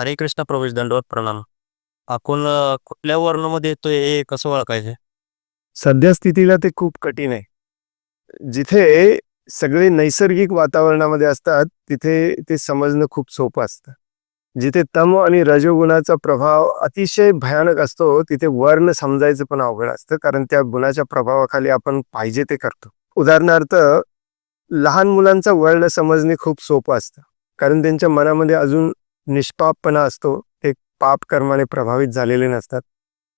हरे कृष्ण प्रवेश दंडवत प्रणाम. आपण अ, कुठल्या वर्णामध्ये येतोय हे कसं ओळखायचं? सध्या स्थितीला ते खूप कठीण आहे. जिथे सगळे नैसर्गिक वातावरणामध्ये असतात तिथे ते समजणं खूप सोपं असतं. जिथे तम आणि रजोगुणाचा प्रभाव अतिशय भयानक असतो तिथे वर्ण समजायचं पण अवघड असतं कारण त्या गुणाच्या प्रभावाखाली आपण पाहिजे ते करतो. उदाहरणार्थ लहान मुलांचा वर्ण समजणे खूप सोपं असतं कारण त्यांच्या मनामध्ये अजून निष्पापपणा असतो. ते पाप कर्माने प्रभावित झालेले नसतात.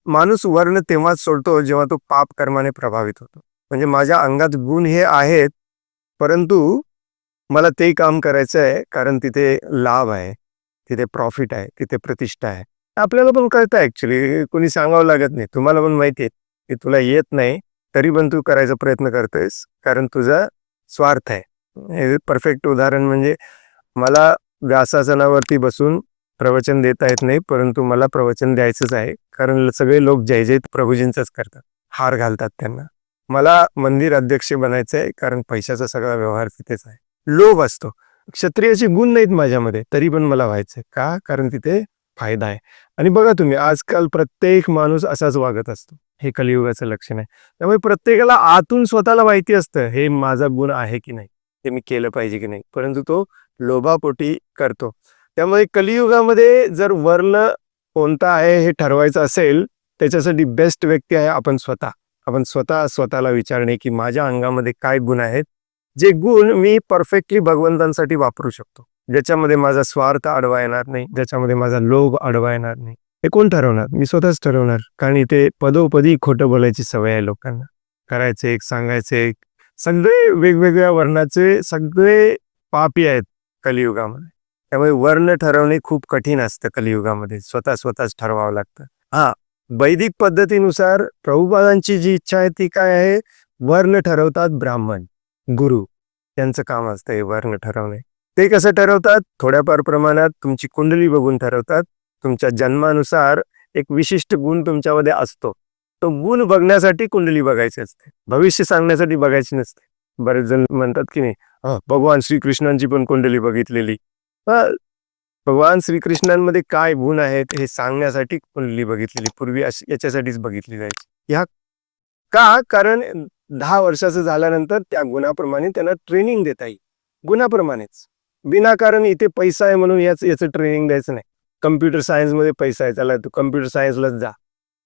माणूस वर्ण तेव्हाच सोडतो जेव्हा तो पाप कर्माने प्रभावित होतो. म्हणजे माझ्या अंगात गुण हे आहेत परंतु मला ते काम करायचं आहे कारण तिथे लाभ आहे तिथे प्रॉफिट आहे तिथे प्रतिष्ठा आहे. आपल्याला पण कळतं ऍक्च्युली कोणी सांगावं लागत नाही. तुम्हाला पण माहिती आहे की तुला येत नाही तरी पण तू करायचा प्रयत्न करतोयस कारण तुझा स्वार्थ आहे. हे परफेक्ट उदाहरण म्हणजे मला व्यासासनावरती बसून प्रवचन देता येत नाही परंतु मला प्रवचन द्यायचंच आहे. कारण सगळे लोक जय जय प्रभूजींचंच करतात. हार घालतात त्यांना. मला मंदिर अध्यक्ष बनायचं आहे कारण पैशाचा सगळा व्यवहार तिथेच आहे. लोभ असतो. क्षत्रियाचे गुण नाहीत माझ्यामध्ये तरी पण मला व्हायचंय का? कारण तिथे फायदा आहे. आणि बघा तुम्ही आजकाल प्रत्येक माणूस असाच वागत असतो. हे कलियुगाचं लक्षण आहे. त्यामुळे प्रत्येकाला आतून स्वतःला माहिती असतं हे माझा गुण आहे की नाही. हे मी केलं पाहिजे की नाही. परंतु तो लोभापोटी करतो. त्यामुळे कलियुगामध्ये जर वर्ण कोणता आहे हे ठरवायचं असेल त्याच्यासाठी बेस्ट व्यक्ती आहे आपण स्वतः. आपण स्वतः स्वतःला विचारणे की माझ्या अंगामध्ये काय गुण आहेत जे गुण मी परफेक्टली भगवंतांसाठी वापरू शकतो. ज्याच्यामध्ये माझा स्वार्थ अडवा येणार नाही ज्याच्यामध्ये माझा लोभ अडवा येणार नाही. हे कोण ठरवणार? मी स्वतःच ठरवणार. कारण इथे पदोपदी खोटं बोलायची सवय आहे लोकांना. करायचं एक सांगायचं एक सगळे वेगवेगळ्या वर्णाचे सगळे पापी आहेत कलियुगामध्ये. त्यामुळे वर्ण ठरवणे खूप कठीण असतं कलियुगामध्ये. स्वतः स्वतःच ठरवावं लागतं. हा वैदिक पद्धतीनुसार प्रभुपादांची जी इच्छा आहे ती काय आहे? वर्ण ठरवतात ब्राह्मण गुरु. त्यांचं काम असतं हे वर्ण ठरवणे. ते कसं ठरवतात? थोड्याफार प्रमाणात तुमची कुंडली बघून ठरवतात. तुमच्या जन्मानुसार एक विशिष्ट गुण तुमच्यामध्ये असतो. तो गुण बघण्यासाठी कुंडली बघायची असते. भविष्य सांगण्यासाठी बघायची नसते. बरेच जण म्हणतात की नाही भगवान श्रीकृष्णांची पण कुंडली बघितलेली. भगवान श्रीकृष्णांमध्ये काय गुण आहेत हे सांगण्यासाठी कुंडली बघितलेली पूर्वी अशी याच्यासाठीच बघितली जायची. ह्या का? कारण दहा वर्षाचं झाल्यानंतर त्या गुणाप्रमाणे त्यांना ट्रेनिंग देता येईल. गुणाप्रमाणेच. विनाकारण इथे पैसा आहे म्हणून याच याचं ट्रेनिंग द्यायचं नाही. कम्प्युटर सायन्समध्ये पैसा आहे चला तू कम्प्युटर सायन्सलाच जा.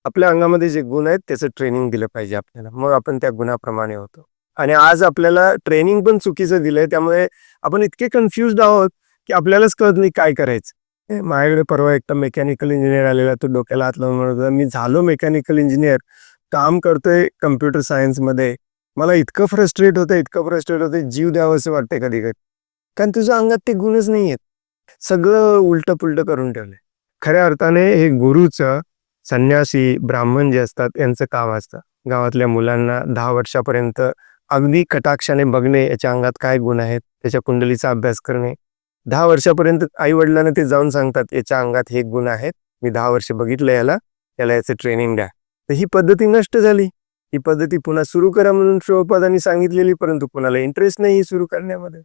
आपल्या अंगामध्ये जे गुण आहेत त्याचं ट्रेनिंग दिलं पाहिजे आपल्याला. मग आपण त्या गुणाप्रमाणे होतो. आणि आज आपल्याला ट्रेनिंग पण चुकीचं दिलंय त्यामुळे आपण इतके कन्फ्युज आहोत की आपल्यालाच कळत नाही काय करायचं. माझ्याकडे परवा एकटा मेकॅनिकल इंजिनियर आलेला तो डोक्याला हात लावून म्हणत होता, मी झालो मेकॅनिकल इंजिनियर काम करतोय कम्प्युटर सायन्समध्ये मला इतकं फ्रस्ट्रेट होतं इतकं फ्रस्ट्रेट होतं जीव द्यावं असं वाटतंय कधी कधी कारण तुझ्या अंगात ते गुणच नाही आहेत सगळं उलट पुलट करून ठेवलंय. खऱ्या अर्थाने हे गुरुचं संन्यासी ब्राह्मण जे असतात यांचं काम असतं. गावातल्या मुलांना दहा वर्षापर्यंत अगदी कटाक्षाने बघणे याच्या अंगात काय गुण आहेत त्याच्या कुंडलीचा अभ्यास करणे. दहा वर्षापर्यंत आई वडिलांना ते जाऊन सांगतात याच्या अंगात हे गुण आहेत मी दहा वर्ष बघितलं याला याला याचं ट्रेनिंग द्या. तर ही पद्धती नष्ट झाली. ही पद्धती पुन्हा सुरू करा म्हणून शिवपादांनी सांगितलेली परंतु कुणाला इंटरेस्ट नाही ही सुरू करण्यामध्ये.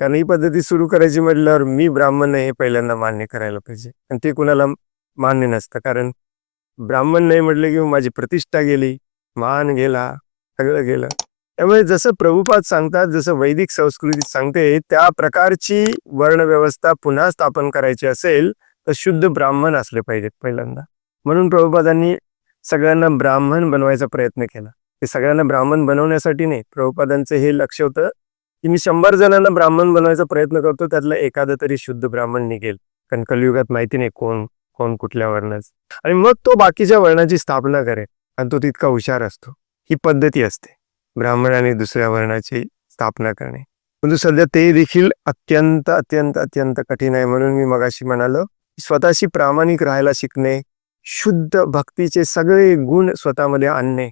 कारण ही पद्धती सुरू करायची म्हटल्यावर मी ब्राह्मण हे पहिल्यांदा मान्य करायला पाहिजे. आणि ते कुणाला मान्य नसतं कारण ब्राह्मण नाही म्हटलं की माझी प्रतिष्ठा गेली मान गेला सगळं गेलं. त्यामुळे जसं प्रभुपाद सांगतात जसं वैदिक संस्कृती सांगते त्या प्रकारची वर्णव्यवस्था पुन्हा स्थापन करायची असेल तर शुद्ध ब्राह्मण असले पाहिजेत पहिल्यांदा. म्हणून प्रभुपादांनी सगळ्यांना ब्राह्मण बनवायचा प्रयत्न केला. ते सगळ्यांना ब्राह्मण बनवण्यासाठी नाही प्रभुपादांचं हे लक्ष होतं की मी शंभर जणांना ब्राह्मण बनवायचा प्रयत्न करतो त्यातलं एखादं तरी शुद्ध ब्राह्मण निघेल. कारण कलियुगात माहिती नाही कोण कोण कुठल्या वर्णाचं? आणि मग तो बाकीच्या वर्णाची स्थापना करेल आणि तो तितका हुशार असतो. ही पद्धती असते ब्राह्मणाने दुसऱ्या वर्णाची स्थापना करणे. परंतु सध्या ते देखील अत्यंत अत्यंत अत्यंत कठीण आहे म्हणून मी मगाशी म्हणालो स्वतःशी प्रामाणिक राहायला शिकणे शुद्ध भक्तीचे सगळे गुण स्वतःमध्ये आणणे.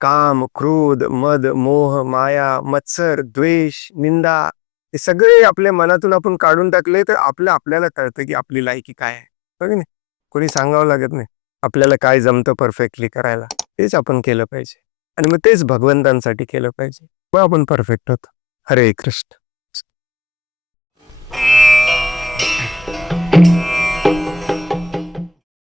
काम क्रोध मद मोह माया मत्सर द्वेष निंदा हे सगळे आपल्या मनातून आपण काढून टाकले तर आपलं आपल्याला कळतं की आपली लायकी काय आहे. हो बघ कोणी सांगावं लागत नाही. आपल्याला काय जमतं परफेक्टली करायला तेच आपण केलं पाहिजे. आणि मग तेच भगवंतांसाठी केलं पाहिजे. मग आपण परफेक्ट होतो. हरे कृष्ण.